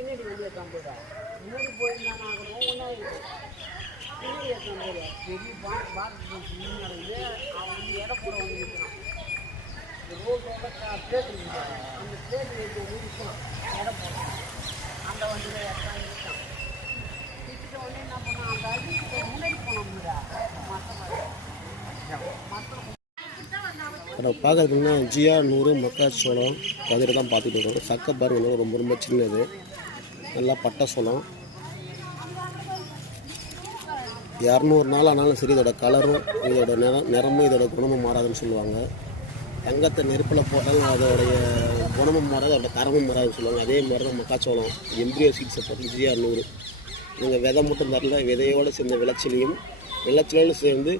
பின்னாடி வந்து எடுத்தாந்து போயிடா முன்னாடி போயிருந்தானா கூட ஒன்றா இருக்கும் பின்னாடி எடுத்தாந்து போயிடா பெரிய பாக்ஸ் நடந்து அவன் வந்து எடை போட வந்து நிற்கிறான் ரோட்டோட பிளேட் இருக்குது அந்த பிளேட் வைத்து நிற்கிறான் எடை போடுறான் அந்த வண்டியில் எடுத்தாந்து நிற்கான் நிற்கிட்ட உடனே என்ன பண்ணான் அந்த அடிக்கு முன்னாடி போனோம்டா அதை பார்க்கறதுன்னா GR 100 மக்காச்சோளம் கதிரை தான் பார்த்துட்டு இருக்கோம். சக்கை பாருங்க ரொம்ப ரொம்ப சின்னது, நல்லா பட்டை சோளம். 200 நாள் ஆனாலும் சரி இதோட கலரும் இதோட நிறமும் இதோட குணமும் மாறாதுன்னு சொல்லுவாங்க. தங்கத்தை நெருப்பில் போட்டாலும் அதோடைய குணமும் மாறாது, அதோட தரமும் மாறாதுன்னு சொல்லுவாங்க. அதே மாதிரி தான் மக்காச்சோளம் எம்ப்ரியோ சீட்ஸை போட்டு GR 100 இவங்க விதை மட்டும் தரல, விதையோடு சேர்ந்த விளைச்சலோடு சேர்ந்து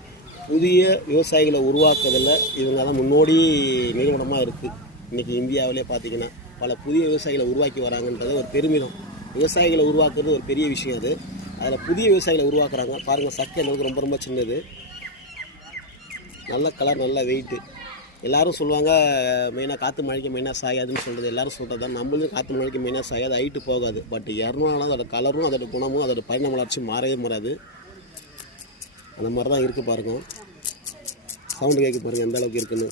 புதிய விவசாயிகளை உருவாக்குறதில் இவங்க தான் முன்னோடி நிறுவனமாக இருக்குது. இன்றைக்கி இந்தியாவிலே பார்த்திங்கன்னா பல புதிய விவசாயிகளை உருவாக்கி வராங்கன்றது ஒரு பெருமிதம். விவசாயிகளை உருவாக்குறது ஒரு பெரிய விஷயம். அதில் புதிய விவசாயிகளை உருவாக்குறாங்க பாருங்கள். சக்கை அளவுக்கு ரொம்ப ரொம்ப சின்னது, நல்ல கலர், நல்ல வெயிட்டு. எல்லோரும் சொல்லுவாங்க மெயினாக காற்று மழைக்கு மெயினாக சாயாதுன்னு சொல்கிறது எல்லாரும் சொல்கிறது தான். நம்மளும் காற்று மழைக்கு மெயினாக சாயாது, ஹைட்டு போகாது. பட் 200 நாள் அதோட கலரும் அதோட குணமும் அதோட பரிணாம வளர்ச்சி மாறவே மாறாது. அந்த மாதிரி தான் இருக்குது பாருங்கள். சவுண்டு கேட்க பாருங்கள் எந்த அளவுக்கு இருக்குன்னு.